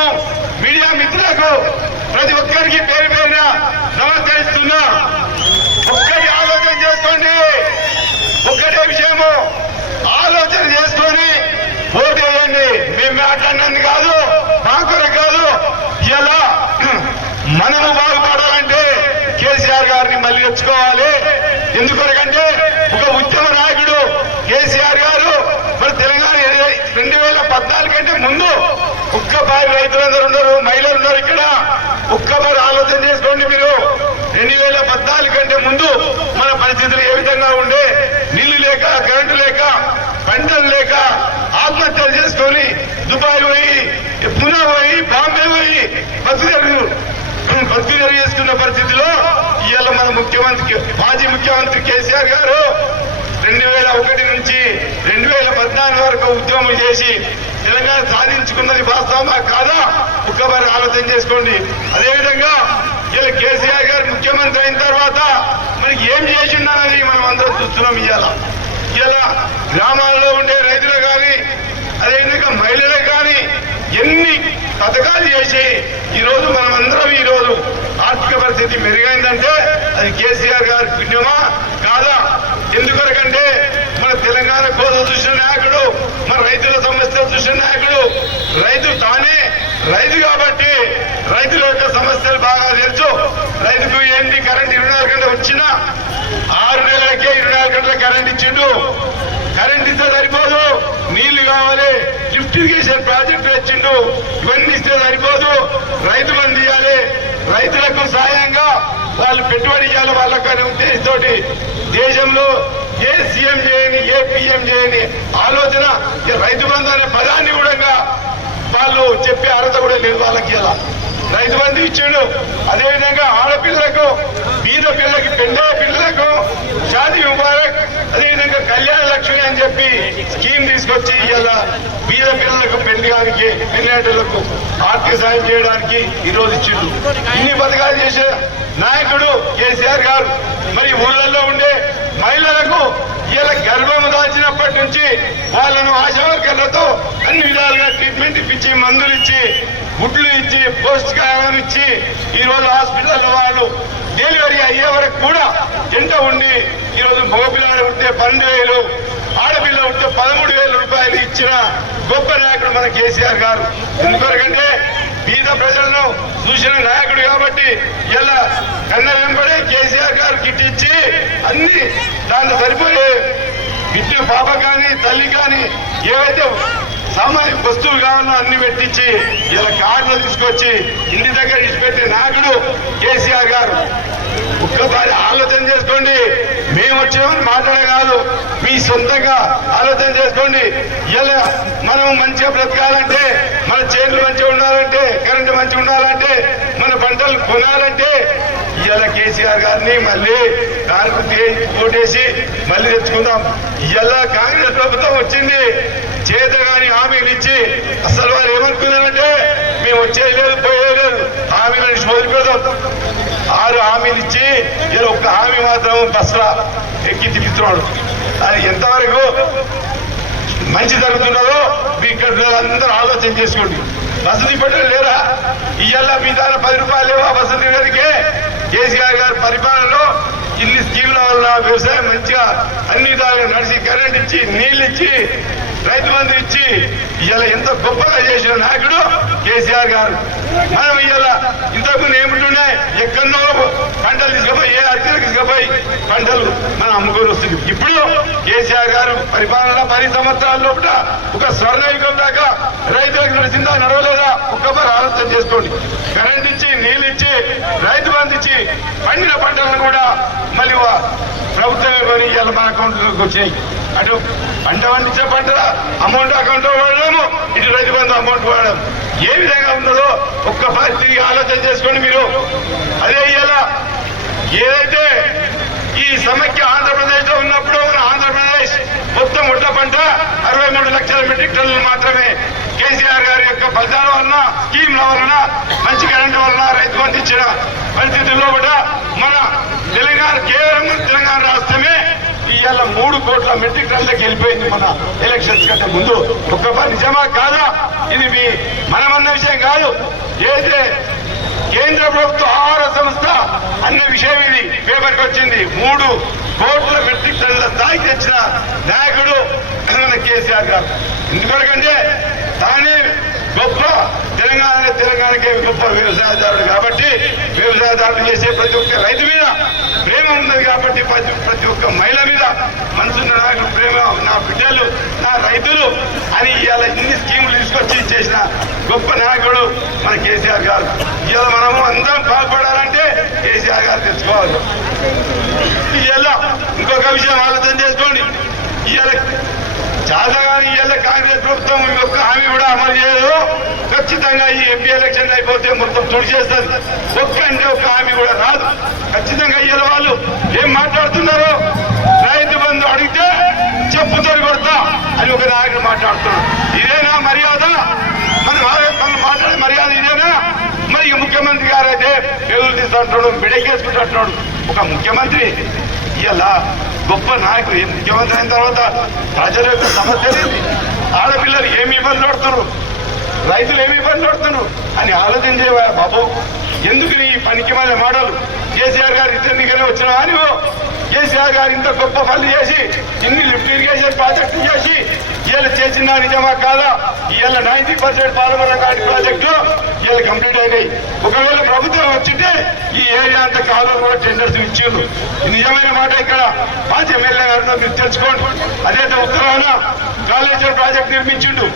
నేను మీడియా మిత్రులకు ప్రతి ఒక్కరికి పేరు పేరున నమస్కరిస్తున్నా. ఒక్కటి ఆలోచన చేసుకోండి. ఒక్కటే విషయము ఆలోచన చేసుకొని ఓటు వేయండి. మేము మాట్లాడినందుకు కాదు, మాకు కాదు. ఇలా మనము బాగుపడాలంటే కేసీఆర్ గారిని మళ్ళీ తెచ్చుకోవాలి. ఎందుకంటే ఒక ఉద్యమ నాయకుడు కేసీఆర్ గారు మన తెలంగాణ 2014 కంటే ముందు ఒక్కసారి రైతులందరూ ఉన్నారు, మహిళలు ఉన్నారు. ఇక్కడ ఒక్కసారి ఆలోచన చేసుకోండి. మీరు 2014 కంటే ముందు మన పరిస్థితులు ఏ విధంగా ఉండే? నీళ్లు లేక, కరెంటు లేక, పంటలు లేక ఆత్మహత్యలు చేసుకొని దుబాయ్ పోయి, పునా పోయి, బాంబే పోయి బతుకు చేసుకున్న పరిస్థితిలో ఇవాళ మన ముఖ్యమంత్రి, మాజీ ముఖ్యమంత్రి కేసీఆర్ గారు 2001 నుంచి 2014 వరకు ఉద్యమం చేసి తెలంగాణ సాధించుకున్నది వాస్తవమా కాదా ఒక్కసారి ఆలోచన చేసుకోండి. అదేవిధంగా ఇలా కేసీఆర్ గారు ముఖ్యమంత్రి అయిన తర్వాత మనకి ఏం చేసిండన్నది మనం అందరం చూస్తున్నాం. ఇలా గ్రామాల్లో ఉండే రైతులు కానీ, అదేవిధంగా మహిళలకు కానీ ఎన్ని పథకాలు చేసి ఈరోజు మనమందరం ఈరోజు ఆర్థిక పరిస్థితి మెరుగైందంటే అది కేసీఆర్ గారి పుణ్యమా కాదా? ఎందుకంటే మన తెలంగాణ కోసం చూసిన నాయకుడు, మన రైతుల సమస్యలు చూసిన నాయకుడు, రైతు తానే రైతు కాబట్టి రైతుల యొక్క సమస్యలు బాగా తెలుసు. రైతుకు ఏంటి కరెంట్ 24 గంటలు వచ్చినా 6 నెలలకే 24 గంటల కరెంట్ ఇచ్చిండు. కరెంట్ ఇస్తే సరిపోదు, నీళ్లు కావాలి, లిఫ్ట్ ఇరిగేషన్ ప్రాజెక్టు ఇచ్చిండు. ఇవన్నీ ఇస్తే సరిపోదు, రైతు బంధు ఇవ్వాలి, రైతులకు సాయంగా వాళ్ళు పెట్టుబడి ఇవ్వాలి. వాళ్ళకనే ఉద్దేశంతో దేశంలో ఏ సీఎం చేయని, ఏ పీఎం చేయని ఆలోచన రైతు బంధు అనే పదాన్ని కూడా వాళ్ళు చెప్పే అర్హత కూడా లేదు వాళ్ళకి. ఇలా రైతు బంధు ఇచ్చిండు. అదేవిధంగా ఆడపిల్లలకు, బీద పిల్లలకి, పెండే పిల్లలకు షాదీ ముబారక్, అదేవిధంగా కళ్యాణ లక్ష్మి అని చెప్పి స్కీమ్ తీసుకొచ్చి ఇలా బీద పిల్లలకు పెళ్లిగానికి, పెళ్లిటలకు ఆర్థిక సాయం చేయడానికి ఈరోజు ఇచ్చిండు. ఇన్ని పథకాలు చేసే నాయకుడు కేసీఆర్ గారు. మరి ఊళ్ళల్లో ఉండే మహిళలకు ఇలా గర్భం దాల్చినప్పటి నుంచి వాళ్ళను ఆశా వర్కర్లతో అన్ని విధాలుగా ట్రీట్మెంట్ ఇప్పించి, మందులు ఇచ్చి, గుడ్లు ఇచ్చి, పౌష్టికాహారం ఇచ్చి ఈరోజు హాస్పిటల్లో వాళ్ళు డెలివరీ అయ్యే వరకు కూడా ఎంట ఉండి ఈరోజు మగపిల్లలు ఉంటే 12,000, ఆడపిల్ల ఉంటే 13,000 రూపాయలు ఇచ్చిన గొప్ప నాయకుడు మన కేసీఆర్ గారు. ఎందుకంటే బీద ప్రజలను చూసిన నాయకుడు కాబట్టి ఇలా కన్న వెంబడే కేసీఆర్ గారు కిట్ ఇచ్చి అన్ని దాంట్లో సరిపోయే బిడ్డ పాప కానీ, తల్లి కానీ ఏవైతే సామాన్య వస్తువులు కావాలో అన్ని పెట్టించి ఇలా కార్డులు తీసుకొచ్చి ఇంటి దగ్గర ఇచ్చిపెట్టే నాయకుడు కేసీఆర్ గారు. ఒక్కసారి ఆలోచన చేసుకోండి. మేము వచ్చామని మాట్లాడే కాదు, మీ సొంతంగా ఆలోచన చేసుకోండి. ఇలా మనం మంచిగా బ్రతకాలంటే, మన చేతులు మంచిగా ఉండాలంటే, కరెంటు మంచిగా ఉండాలంటే, మన పంటలు కొనాలంటే ఇలా కేసీఆర్ గారిని మళ్ళీ దానికి ఓటేసి మళ్ళీ తెచ్చుకుందాం. ఇలా కాంగ్రెస్ ప్రభుత్వం వచ్చింది, చేతగాని హామీలు ఇచ్చి అసలు వారు ఏమనుకున్నారంటే మేము వచ్చేయలేదు, పోయేలేదు, హామీలను వదిలిపోదాం. 6 హామీలు ఇచ్చి ఇలా ఒక్క హామీ మాత్రం బస్సులా ఎక్కి తిప్పుతున్నాడు. అది ఎంతవరకు మంచి జరుగుతున్నదో మీ ఇక్కడ అందరూ ఆలోచన చేసుకోండి. బస్సు తిప్పటం లేదా? ఇవాళ మీ దాని 10 రూపాయలు లేవా బస్సు తిరగడికే? కేసీఆర్ గారి పరిపాలనలో ఇన్ని స్కీమ్ల వల్ల వ్యవసాయం మంచిగా అన్ని విధాలుగా నడిచి, కరెంట్ ఇచ్చి, నీళ్లు ఇచ్చి, రైతు బంధు ఇచ్చి ఇవాళ ఎంత గొప్పగా చేసిన నాయకుడు కేసీఆర్ గారు. మనం ఇవాళ ఇంతకుముందు ఏమిటున్నాయి, ఎక్కడో పంటలు తీసుకుపోయి, ఏ అత్యలకు తీసుకుపోయి పంటలు మనం అమ్ముకొని వస్తుంది. ఇప్పుడు కేసీఆర్ గారు పరిపాలన 10 సంవత్సరాల లోపల ఒక స్వర్ణయుగం దాకా రైతులకు నడిచిందా, నడవలేదా ఒక్కసారి ఆలోచన చేసుకోండి. కరెంట్ ఇచ్చి, నీళ్ళు ఇచ్చి, రైతు బంధు ఇచ్చి, పండిన పంటలను కూడా మళ్ళీ ప్రభుత్వమే కొని ఇవాళ మన అకౌంట్లోకి వచ్చాయి. అటు పంట పండించిన పంట అమౌంట్ అకౌంట్ వాడడము, ఇటు రైతు బంధు అమౌంట్ వాడడం ఏ విధంగా ఉన్నదో ఒక్కసారి తిరిగి ఆలోచన చేసుకోండి మీరు. అదే ఇవాళ ఏదైతే ఈ సమైక్య ఆంధ్రప్రదేశ్ లో ఉన్నప్పుడు మన ఆంధ్రప్రదేశ్ మొత్తం ఉడ్ల పంట 63 లక్షల మెట్రిక్ టన్నులు మాత్రమే. కేసీఆర్ గారి యొక్క ఫలితాల వలన, స్కీమ్ల వలన, మంచి కరెంటు వలన రైతు బంధు ఇచ్చిన పరిస్థితుల్లో కూడా మన తెలంగాణ, కేవలం తెలంగాణ రాష్ట్రమే ఈ ఇవాళ 3 కోట్ల మెట్రిక్ టన్నులకు వెళ్ళిపోయింది మన ఎలక్షన్స్ కంటే ముందు. ఒక్కసారి నిజమా కాదా? ఇది మనమన్న విషయం కాదు. ఏదైతే కేంద్ర ప్రభుత్వ ఆహార సంస్థ అన్న విషయం ఇది పేపర్కి వచ్చింది. 3 కోట్ల మెట్రిక్ టన్నుల స్థాయికి తెచ్చిన నాయకుడు మన కేసీఆర్ గారు. ఎందుకంటే తానే గొప్ప తెలంగాణకే గొప్ప వ్యవసాయదారుడు కాబట్టి వ్యవసాయదారులు చేసే ప్రతి ఒక్క రైతు మీద ప్రేమ ఉన్నది కాబట్టి ప్రతి ఒక్క మహిళ మీద మనసున్న నాయకుడు ప్రేమ, నా బిడ్డలు నా రైతులు అని ఇవాళ ఇన్ని స్కీములు తీసుకొచ్చి చేసిన గొప్ప నాయకుడు మన కేసీఆర్ గారు. ఇవాళ మనము అందరం బాగుపడాలంటే కేసీఆర్ గారు తెచ్చుకోవాలి. ఇవాళ ఇంకొక విషయం ఆలోచన చేసుకోండి. ఇవాళ చాలాగాని ఇవాళ కాంగ్రెస్ ప్రభుత్వం ఒక్క హామీ కూడా అమలు చేయలేదు. ఖచ్చితంగా ఈ ఎంపీ ఎలక్షన్ అయిపోతే మొత్తం తుడి చేస్తుంది. ఒక్క హామీ కూడా రాదు. ఖచ్చితంగా ఇవాళ వాళ్ళు ఏం మాట్లాడుతున్నారో, రైతు బంధు అడిగితే చెప్పుతో కొడతా అని ఒక నాయకుడు మాట్లాడుతున్నాడు. ఇదేనా మర్యాద? మనం మాట్లాడే మర్యాద ఇదేనా? మరి ఈ ముఖ్యమంత్రి గారు అయితే పేదలు తీసుకుంటున్నాడు, బిడకేసుకుంటున్నాడు. ఒక ముఖ్యమంత్రి ఇలా గొప్ప నాయకుడు ముఖ్యమంత్రి అయిన తర్వాత ప్రజల యొక్క సమస్యలు, ఆడపిల్లలు ఏమి ఇబ్బందులు పడుతున్నారు, రైతులు ఏమి ఇబ్బందులు పడుతున్నారు అని ఆలోచించే బాబు. ఎందుకు నీ పనికి మన మాటలు? కేసీఆర్ గారు ఇద్దరినికనే వచ్చినా అని కేసీఆర్ గారు ఇంత గొప్ప పనులు చేసి ఇన్ని లిఫ్ట్ ఇరిగేషన్ ప్రాజెక్టులు చేసి ఇవాళ చేసిన నిజమా కాదా? ఇవాళ 90% పాలమూరు ఘాట్ ప్రాజెక్టు ఇవాళ కంప్లీట్ అయినాయి. ఒకవేళ ప్రభుత్వం వచ్చింటే ఈ ఏరియా అంత కాలం కూడా టెండర్స్ ఇచ్చిండ్రు. నిజమైన మాట ఇక్కడ మాజీ ఎమ్మెల్యే గారితో మీరు తెలుసుకోండి. అదైతే ఉత్తరాన కాళేశ్వరం ప్రాజెక్టు నిర్మించిండు.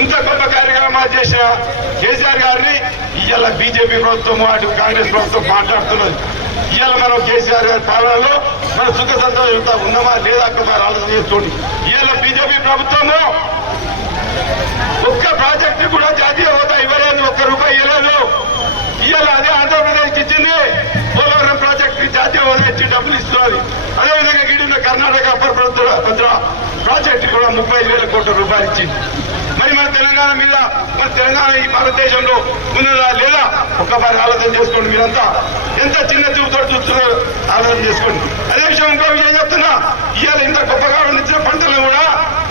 ఇంత గొప్ప కార్యక్రమాలు చేసిన కేసీఆర్ గారిని ఇవాళ బీజేపీ ప్రభుత్వం అటు కాంగ్రెస్ ప్రభుత్వం మాట్లాడుతున్నది. ఇవాళ మనం కేసీఆర్ గారి పాలనలో మన సుఖ సంతోషంతో ఉన్నామా లేదా మరి ఆలోచన చేసుకోండి. ఇవాళ బీజేపీ ప్రభుత్వము ఒక్క ప్రాజెక్టు కూడా జాతీయ హోదా ఇవ్వలేదు, ₹1 ఇవ్వలేదు. ఇవాళ అదే ఆంధ్రప్రదేశ్ ఇచ్చింది. పోలవరం ప్రాజెక్టు జాతీయ హోదా ఇచ్చి డబ్బులు ఇస్తున్నది. అదేవిధంగా గిడిన కర్ణాటక అప్పర్ భద్ర ప్రాజెక్టు కూడా ₹35,000 కోట్ల ఇచ్చింది. మరి మన తెలంగాణ మీద, మన తెలంగాణ ఈ భారతదేశంలో ఉన్నదా లేదా? ఒక్కసారి ఆలోచన చేసుకోండి. మీరంతా ఎంత చిన్న చూపుతో చూస్తున్నారో ఆలోచన చేసుకోండి. అదే విషయం ఇంకో విషయం చెప్తున్నా. ఇవాళ ఇంత గొప్పగా పండించిన పంటలు కూడా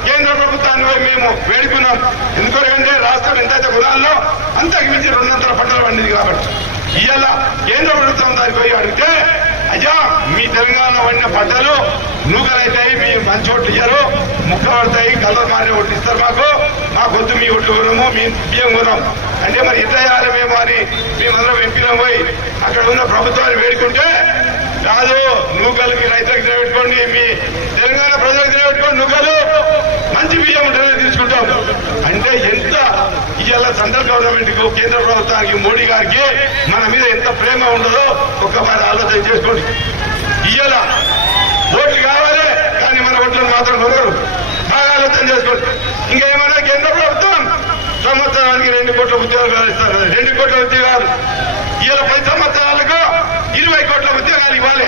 కేంద్ర ప్రభుత్వాన్ని మేము వేడుకున్నాం. ఎందుకంటే రాష్ట్రం ఎంతైతే గుణాల్లో అంతకు మించి 200 పంటలు పండింది కాబట్టి ఇవాళ కేంద్ర ప్రభుత్వం దానికి పోయి అడిగితే, అయ్యా మీ తెలంగాణ పండిన పంటలు నూకలైతాయి, మీ మంచి ఓట్లు ఇయ్యారు, ముక్క పడతాయి, కలర్ మారే ఓట్లు ఇస్తారు, మా వద్దు మీ ఓట్లు కొనము, మీ బియ్యం కొనాం అంటే మరి ఇట్లా చేయాలి మేము అని మేమందరం ఎంపీలం పోయి అక్కడ ఉన్న ప్రభుత్వాన్ని వేడుకుంటే, కాదు నూకలు మీ రైతులకు నిలబెట్టుకోండి, మీ తెలంగాణ ప్రజలకు నిలబెట్టుకోండి, నూకలు మంచి బియ్యం ఉంటుందని తీసుకుంటాం అంటే ఎంత ఇవాళ సెంట్రల్ గవర్నమెంట్ కు కేంద్ర ప్రభుత్వానికి మోడీ గారికి మన మీద ఎంత ప్రేమ ఉండదో ఒక్కసారి ఆలోచన చేసుకోండి. ఇవాళ ఓట్లు కావాలి కానీ మన ఓట్లను మాత్రం కొనరు. బాగా ఆలోచన చేసుకోండి. ఇంకేమన్నా కేంద్ర ప్రభుత్వం సంవత్సరానికి 2 కోట్ల ఉద్యోగాలు ఇస్తారు. 2 కోట్ల ఉద్యోగాలు ఇవాళ 10 సంవత్సరాలకు 20 కోట్ల ఉద్యోగాలు ఇవ్వాలి.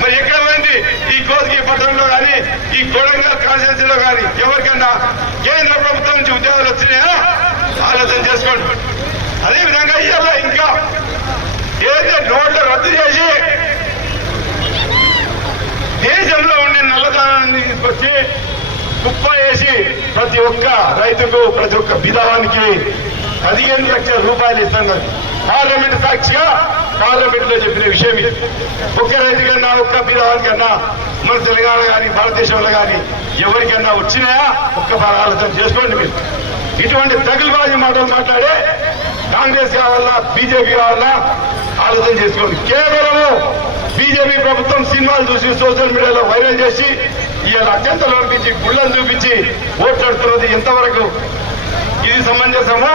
మరి ఎక్కడ పోయింది? ఈ కోస్గి పట్టణంలో కానీ ఈ కొడంగల్ కాన్స్టిట్యూన్సీలో కానీ ఎవరికన్నా కేంద్ర ప్రభుత్వం నుంచి ఉద్యోగాలు వచ్చినాయా? ఆలోచన చేసుకోండి. అదేవిధంగా ఇవాళ ఇంకా ఏదైతే నోట్ల రద్దు చేసి దేశంలో ఉండే నల్లధనాన్ని తీసుకొచ్చి కుప్ప వేసి ప్రతి ఒక్క రైతుకు ప్రతి ఒక్క విధానానికి 15 లక్షల రూపాయలు ఇస్తున్నారు. పార్లమెంట్ సాక్షిగా పార్లమెంట్ లో చెప్పిన విషయం ఇది. ఒక్క రైతు కన్నా ఒక్క విధానానికన్నా మన తెలంగాణ కానీ భారతదేశంలో కానీ ఎవరికన్నా వచ్చినాయా? ఒక్క ఆలోచన చేసుకోండి. మీరు ఇటువంటి తగిలిబాజీ మాటలు మాట్లాడే కాంగ్రెస్ కావాలా బీజేపీ కావాలా ఆలోచన చేసుకోండి. కేవలము బీజేపీ ప్రభుత్వం సినిమాలు చూసి సోషల్ మీడియాలో వైరల్ చేసి ఇవాళ అత్యంతలు పంపించి గుళ్ళను చూపించి ఓట్లాడుతున్నది ఎంతవరకు ఇది సమంజసమో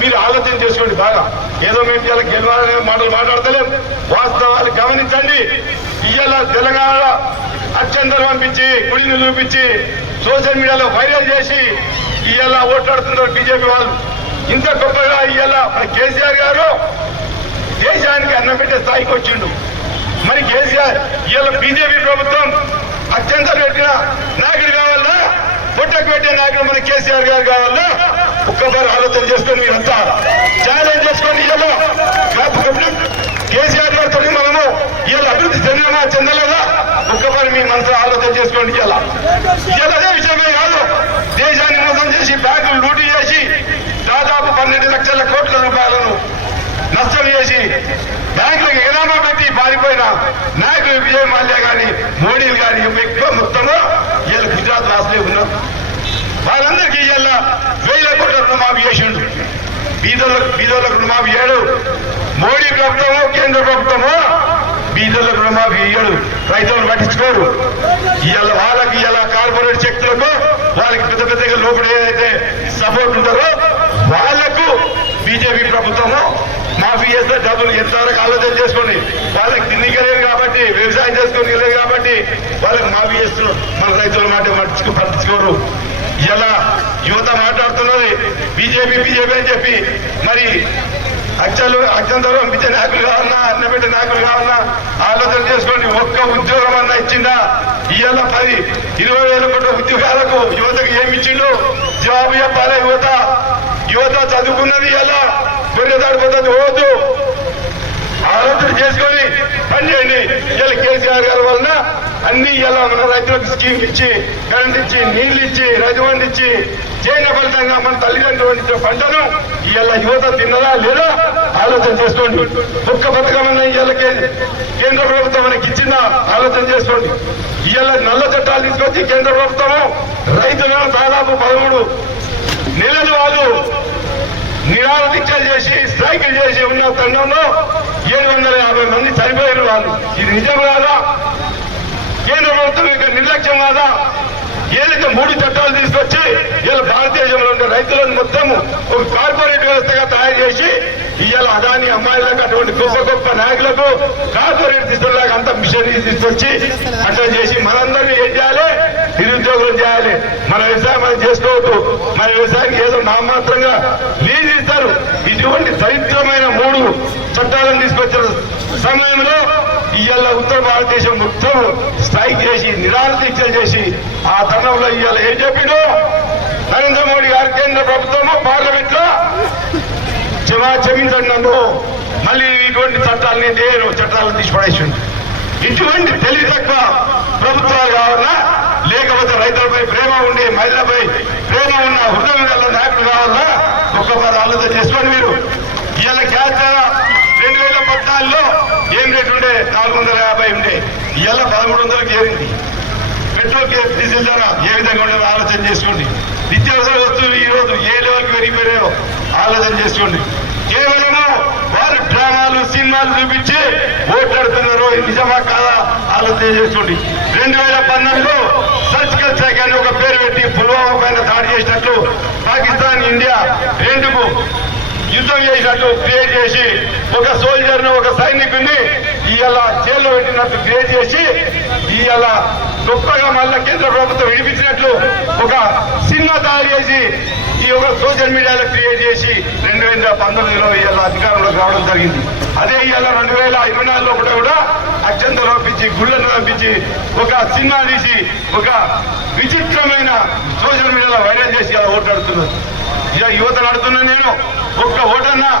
మీరు ఆలోచన చేసుకోండి. బాగా ఏదో మేము ఇలా గెలవాలనే మాటలు మాట్లాడతలేం, వాస్తవాలు గమనించండి. ఇవాళ తెలంగాణ అత్యంతలు పంపించి గుడిని చూపించి సోషల్ మీడియాలో వైరల్ చేసి ఇవాళ ఓట్లాడుతున్నారు బీజేపీ వాళ్ళు. ఇంత గొప్పగా ఇవాళ మరి కేసీఆర్ గారు దేశానికి అన్నం పెట్టే స్థాయికి వచ్చిండు. మరి కేసీఆర్ ఇవాళ బీజేపీ ప్రభుత్వం అత్యంత పెట్టిన నాయకుడు కావాలా, పొట్టకు పెట్టే నాయకుడు మన కేసీఆర్ గారు కావాలా? ఒక్కసారి ఆలోచన చేసుకొని మీరంతా ఛాలెంజ్ చేసుకొని ఇవాళ కేసీఆర్ గారితో మనము ఇవాళ అభివృద్ధి చెందలేదా? ఒక్కసారి మీ మనసు ఆలోచన చేసుకోండి. ఇలా అదే విషయమే కాదు, దేశాన్ని మోసం చేసి బ్యాంకులు లూటీ చేసి దాదాపు 12 లక్షల కోట్ల రూపాయలను నష్టం చేసి బ్యాంకులకు ఎనామా పెట్టి పారిపోయిన నాయకులు విజయ్ మాల్యా గాని మోడీలు గాని ఎక్కువ మొత్తంలో వీళ్ళు గుజరాత్ రాష్ట్రంలో ఉన్నారు. వాళ్ళందరికీ ఇలా 1000 కోట్ల రుణమాఫీ చేసిండు. బీదోళ్ళకు రుణమాఫీ చేయడు. మోడీ ప్రభుత్వమో కేంద్ర ప్రభుత్వమో బీదోళ్ళకు రుణమాఫీ ఇయ్యడు. రైతులను పట్టించుకోరు. ఇవాళ వాళ్ళకి ఇలా కార్పొరేట్ శక్తులకు వాళ్ళకి పెద్ద పెద్దగా లోపల ఏదైతే సపోర్ట్ ఉంటారో వాళ్లకు బీజేపీ ప్రభుత్వము మాఫీ చేస్తే డబ్బులు ఎంతవరకు ఆలోచన చేసుకోండి. వాళ్ళకి తిన్నికలేదు కాబట్టి, వ్యవసాయం చేసుకోలేదు కాబట్టి వాళ్ళకి మాఫీ చేస్తున్నారు. మన రైతుల మాట పట్టించుకోరు. ఇలా యువత మాట్లాడుతున్నది బీజేపీ అని చెప్పి మరి అత్యంతరం పంపించే నాయకులు కావాలన్నా, అన్నపెట్టే నాయకులు కావాలన్నా ఆలోచన చేసుకోండి. ఒక్క ఉద్యోగం అన్నా ఇచ్చిందా? ఇవాళ 10-20 వేల కోట్ల ఉద్యోగాలకు యువతకు ఏమి ఇచ్చిండు? జవాబు చెప్పాలి. యువత చదువుకున్నది ఎలా గొర్రెదాడిపోతుంది పోవద్దు. ఆలోచన చేసుకొని పని చేయండి. ఇలా కేసీఆర్ గారి వలన అన్ని ఇలా మన రైతులకు స్కీమ్ ఇచ్చి, కరెంట్ ఇచ్చి, నీళ్లు ఇచ్చి, రైతు బంధు ఇచ్చి చేయన ఫలితంగా మన తల్లిదండ్రులు ఇచ్చిన పంటను ఇలా యువత తిన్నదా లేదా ఆలోచన చేసుకోండి. ఒక్క పథకమన్నా ఇవాళ కేంద్ర ప్రభుత్వం మనకి ఇచ్చిందా ఆలోచన చేసుకోండి. ఇవాళ నల్ల చట్టాలు తీసుకొచ్చి కేంద్ర ప్రభుత్వము రైతులను దాదాపు 13 నెలలు వాళ్ళు నిరాహార దీక్షలు చేసి స్ట్రైకులు చేసి ఉన్న తరుణంలో 750 మంది చనిపోయారు. వాళ్ళు ఇది నిజం కాదా? కేంద్ర ప్రభుత్వం ఇంకా నిర్లక్ష్యం కాదా? ఏదైతే 3 చట్టాలు తీసుకొచ్చి ఇలా భారతదేశంలో ఉండే రైతులను మొత్తం ఒక కార్పొరేట్ వ్యవస్థగా తయారు చేసి ఇవాళ అదాని అమ్మాయిలకు అటువంటి గొప్ప గొప్ప నాయకులకు కార్పొరేట్ తీసుకులాగా అంత మిషన్ తీసుకొచ్చి అట్లా చేసి మనందరినీ ఏం చేయాలి? నిరుద్యోగులు చేయాలి. మన వ్యవసాయం మనం చేసుకోవద్దు. మన వ్యవసాయానికి ఏదో నామాత్రంగా లీజు ఇస్తారు. ఇటువంటి దరిద్రమైన 3 చట్టాలను తీసుకొచ్చిన సమయంలో ఇవాళ ఉత్తర భారతదేశం మొత్తం స్ట్రైక్ చేసి నిరాహార దీక్షలు చేసి ఆ తరుణంలో ఇవాళ ఏం చెప్పిండు నరేంద్ర మోడీ గారు? కేంద్ర ప్రభుత్వము పార్లమెంట్ లో క్షమించండి నన్ను, మళ్ళీ ఇటువంటి చట్టాలని చట్టాలను తీసిపడేసిండు. ఇటువంటి తెలివి తక్కువ ప్రభుత్వాలు కావాలన్నా, లేకపోతే రైతులపై ప్రేమ ఉండి మహిళలపై ప్రేమ ఉన్న హృదయం గల నాయకులు కావాలన్నా ఒక్కసారి ఆలోచన చేసుకోండి. మీరు ఇవాళ గ్యాస్ ధర 2014లో ఏం రేటు ఉండే? 450 ఉండే. ఇవాళ 1300కి చేరింది. పెట్రోల్ డీజిల్ ధర ఏ విధంగా ఉండేదో ఆలోచన చేసుకోండి. నిత్యావసర వస్తువులు ఈ రోజు ఏ లెవెల్కి పెరిగిపోయాయో ఆలోచన చేసుకోండి. కేవలము వారు డ్రామాలు సినిమాలు చూపించి ఓట్లాడుతున్నారు. నిజమా కాదా ఆలోచన చేసుకోండి. 2019లో సర్జికల్ స్ట్రైక్ అని ఒక పేరు పెట్టి పుల్వామా పైన దాడి చేసినట్లు పాకిస్తాన్ ఇండియా రెండుకు యుద్ధం చేసినట్టు క్రియేట్ చేసి ఒక సోల్జర్ ను, ఒక సైనికుడిని ఇవాళ జైల్లో పెట్టినట్టు క్రియేట్ చేసి ఇవాళ గొప్పగా మళ్ళా కేంద్ర ప్రభుత్వం విడిపించినట్లు ఒక సినిమా తయారు చేసి ఈ ఒక సోషల్ మీడియాలో క్రియేట్ చేసి 2019లో ఇవాళ అధికారంలోకి రావడం జరిగింది. అదే ఇవాళ 2024లో కూడా అత్యంత పంపించి గుళ్ళను పంపించి ఒక సినిమా తీసి ఒక విచిత్రమైన సోషల్ మీడియాలో వైరల్ చేసి అలా ఓట్లాడుతున్నారు. ఇక యువతను అడుగుతున్నా నేను, ఒక్క ఓటన్నా